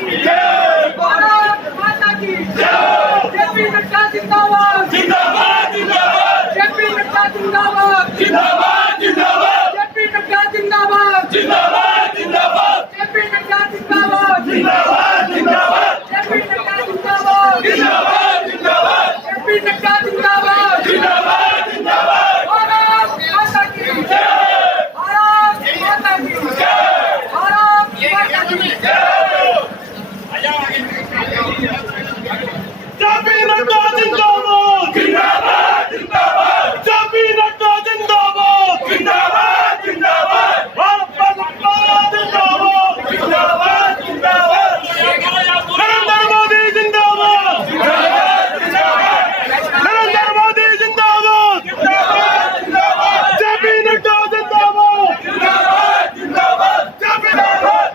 की जय, भारत माता की जय। जेपी नड्डा जिंदाबाद जिंदाबाद जिंदाबाद, जेपी नड्डा जिंदाबाद जिंदाबाद जिंदाबाद, जेपी नड्डा जिंदाबाद जिंदाबाद जिंदाबाद, जेपी नड्डा जिंदाबाद जिंदाबाद जिंदाबाद, जेपी नड्डा जिंदाबाद जिंदाबाद जिंदाबाद, जेपी नड्डा जिंदाबाद जिंदाबाद जिंदाबाद, भारत माता की जय, भारत माता की जय, भारत माता की जय। जेपी नड्डा जिंदाबाद जिंदाबाद जिंदाबाद, जेपी नड्डा जिंदाबाद जिंदाबाद जिंदाबाद, भारत माता जिंदाबाद जिंदाबाद जिंदाबाद, नरेंद्र मोदी जिंदाबाद नरेंद्र मोदी जिंदाबाद जिंदाबाद, जेपी नड्डा जिंदाबाद जिंदाबाद जिंदाबाद,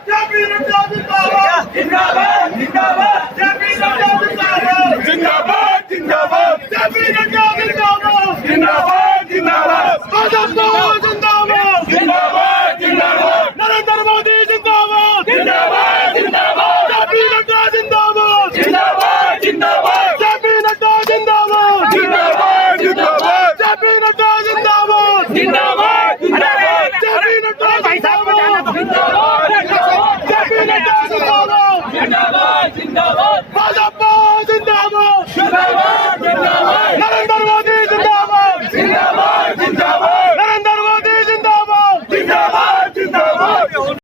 जेपी नड्डा जिंदाबाद जिंदाबाद जिंदाबाद, जेपी नड्डा जिंदाबाद जिंदाबाद जिंदाबाद, जेपी नड्डा जिंदाबाद जिंदाबाद जिंदाबाद, भाजपा जिंदाबाद जिंदाबाद जिंदाबाद, नरेंद्र मोदी जिंदाबाद जिंदाबाद जिंदाबाद, जेपी नड्डा जिंदाबाद जिंदाबाद जिंदाबाद, जेपी नड्डा जिंदाबाद जिंदाबाद जिंदाबाद, जेपी नड्डा जिंदाबाद जिंदाबाद जिंदाबाद, जेपी नड्डा जिंदाबाद जिंदाबाद, जेपी नड्डा जिंदाबाद जिंदाबाद जिंदाबाद।